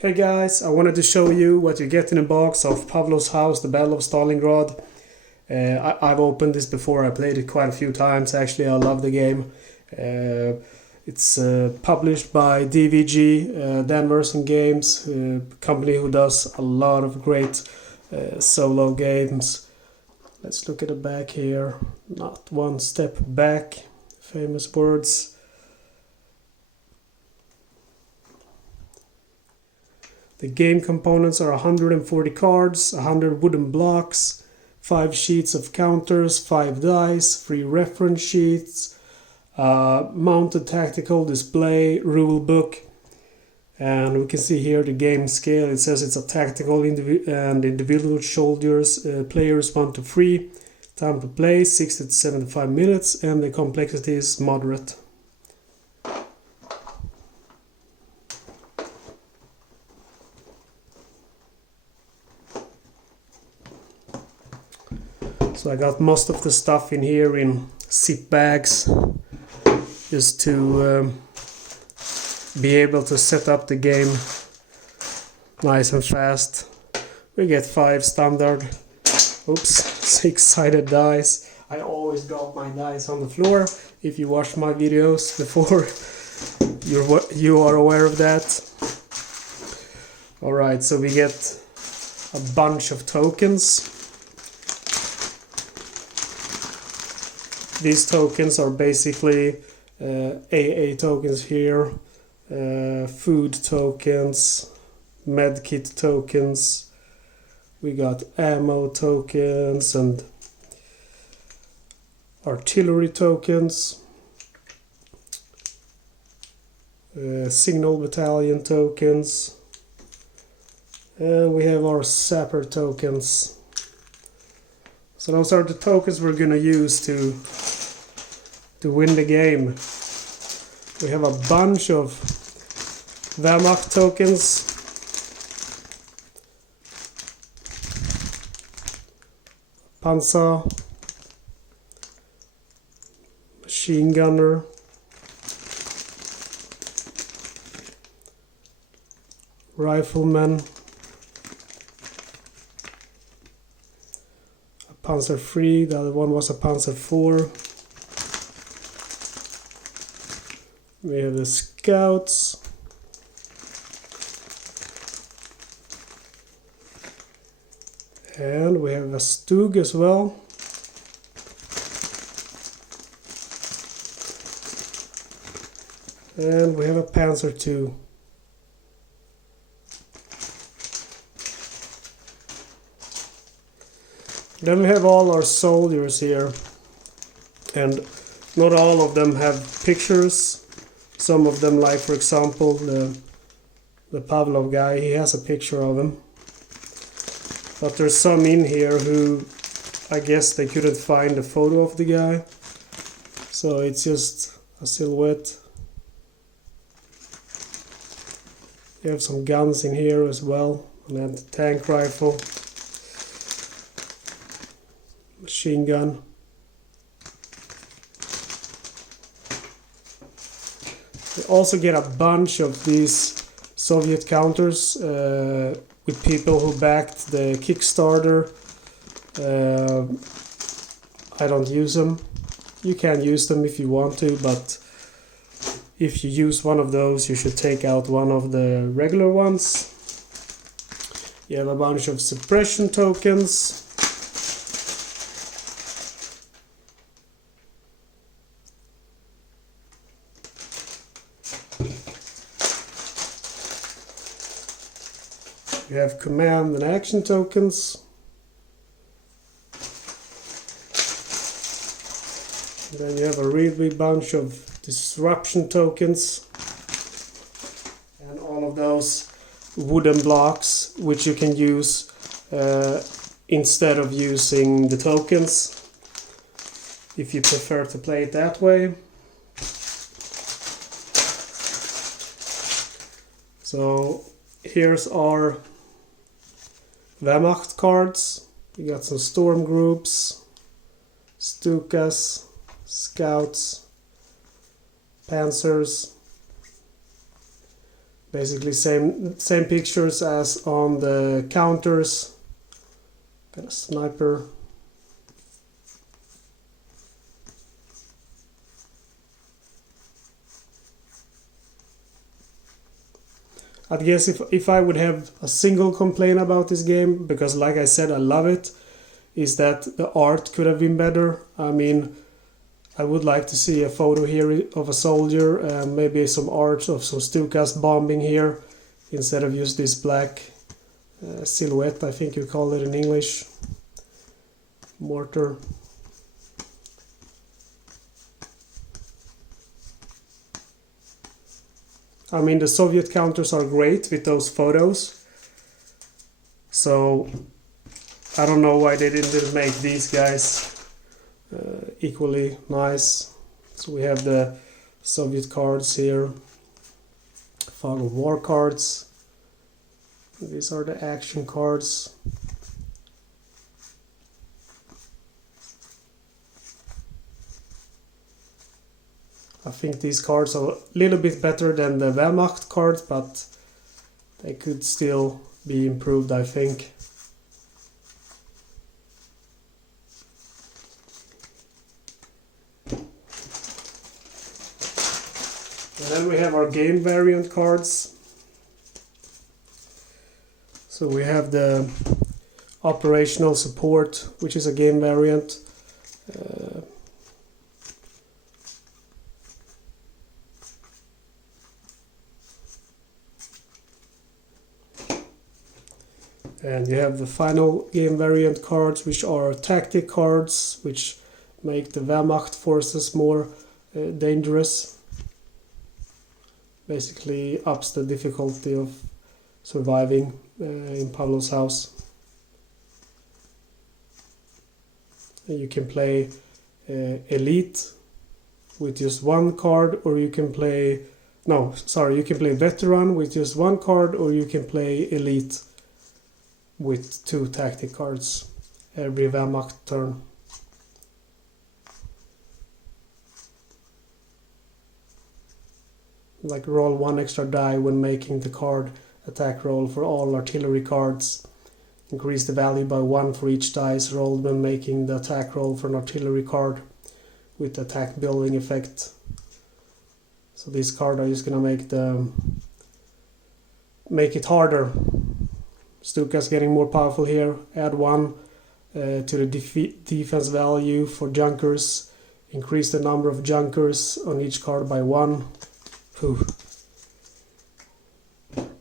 Hey guys, I wanted to show you what you get in a box of Pavlov's House, the Battle of Stalingrad. I've opened this before, I played it quite a few times actually, I love the game. It's published by DVG, Danvers and Games, a company who does a lot of great solo games. Let's look at the back here, not one step back, famous words. The game components are 140 cards, 100 wooden blocks, 5 sheets of counters, 5 dice, 3 reference sheets, mounted tactical display, rule book, and we can see here the game scale. It says it's a tactical and individual soldiers, players 1 to 3, time to play 60 to 75 minutes, and the complexity is moderate. So I got most of the stuff in here in zip bags, just to be able to set up the game nice and fast. We get 5 standard, 6-sided dice. I always drop my dice on the floor. If you watch my videos before, you are aware of that. Alright, so we get a bunch of tokens. These tokens are basically AA tokens here, food tokens, medkit tokens, we got ammo tokens and artillery tokens, signal battalion tokens, and we have our sapper tokens. So those are the tokens we're gonna use to win the game. We have a bunch of Wehrmacht tokens, Panzer, machine gunner, rifleman, Panzer III, the other one was a Panzer IV. We have the scouts. And we have a Stug as well. And we have a Panzer II. Then we have all our soldiers here, and not all of them have pictures. Some of them, like for example the Pavlov guy, he has a picture of him. But there's some in here who, I guess they couldn't find a photo of the guy, so it's just a silhouette. You have some guns in here as well, an anti-tank rifle, machine gun. We also get a bunch of these Soviet counters with people who backed the Kickstarter. I don't use them. You can use them if you want to, but if you use one of those, you should take out one of the regular ones. You have a bunch of suppression tokens. You have command and action tokens. And then you have a really bunch of disruption tokens. And all of those wooden blocks, which you can use instead of using the tokens, if you prefer to play it that way. So here's our Wehrmacht cards. We got some storm groups, Stukas, scouts, panzers, Basically same pictures as on the counters. Got a sniper. I guess if I would have a single complaint about this game, because like I said I love it, is that the art could have been better. I mean, I would like to see a photo here of a soldier and maybe some art of some Stukas bombing here instead of just this black silhouette, I think you call it in English. Mortar. I mean, the Soviet counters are great with those photos. So I don't know why they didn't make these guys equally nice. So we have the Soviet cards here, Fog of War cards. These are the action cards. I think these cards are a little bit better than the Wehrmacht cards, but they could still be improved, I think. And then we have our game variant cards. So we have the operational support, which is a game variant. And you have the final game variant cards, which are tactic cards, which make the Wehrmacht forces more dangerous. Basically ups the difficulty of surviving in Pavlov's house. And you can play Elite with just one card, or you can play... No, sorry, you can play Veteran with just one card, or you can play Elite with 2 tactic cards every Wehrmacht turn. Like roll 1 extra die when making the card attack roll for all artillery cards. Increase the value by 1 for each dice rolled when making the attack roll for an artillery card with attack building effect. So this card are just gonna make it harder. Stuka's getting more powerful here. Add 1 to the defense value for junkers. Increase the number of junkers on each card by 1. Whew.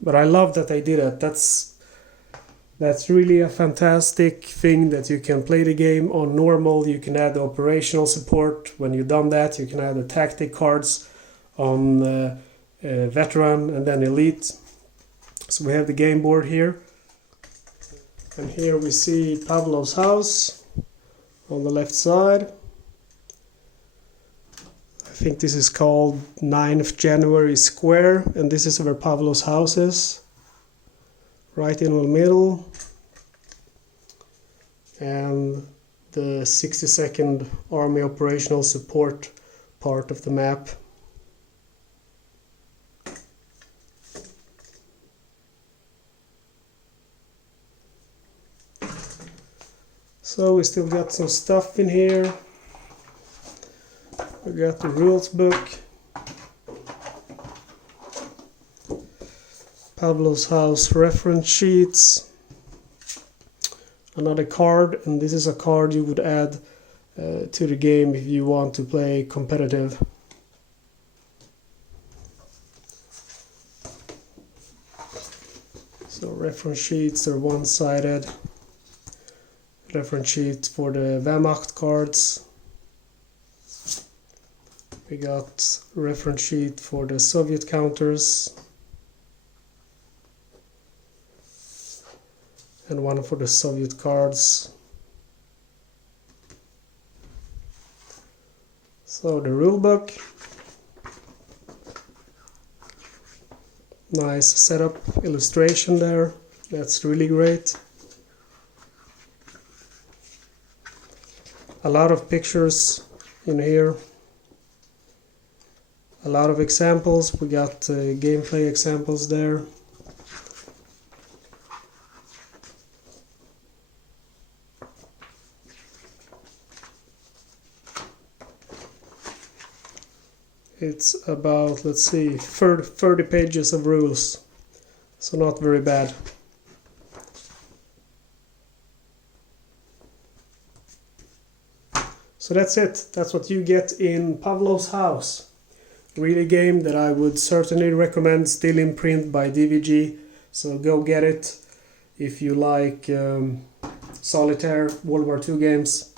But I love that they did it. That's really a fantastic thing, that you can play the game on normal. You can add the operational support. When you've done that, you can add the tactic cards on Veteran and then Elite. So we have the game board here. And here we see Pavlov's house on the left side. I think this is called 9th January Square, and this is where Pavlov's house is. Right in the middle. And the 62nd Army Operational Support part of the map. So we still got some stuff in here. We got the rules book, Pavlov's house reference sheets, another card, and this is a card you would add to the game if you want to play competitive. So reference sheets are one-sided. Reference sheet for the Wehrmacht cards. We got reference sheet for the Soviet counters. And one for the Soviet cards. So the rule book. Nice setup illustration there. That's really great. A lot of pictures in here. a lot of examples. We got gameplay examples there. It's about, let's see, 30 pages of rules, so not very bad. So that's it. That's what you get in Pavlov's House. Really game that I would certainly recommend, still in print by DVG, so go get it if you like Solitaire World War II games.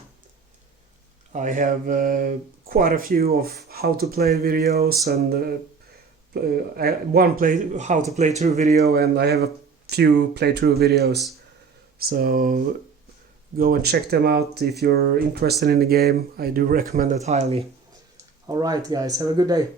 I have quite a few of how to play videos and how to play through video, and I have a few playthrough videos. So go and check them out if you're interested in the game. I do recommend it highly. Alright guys, have a good day.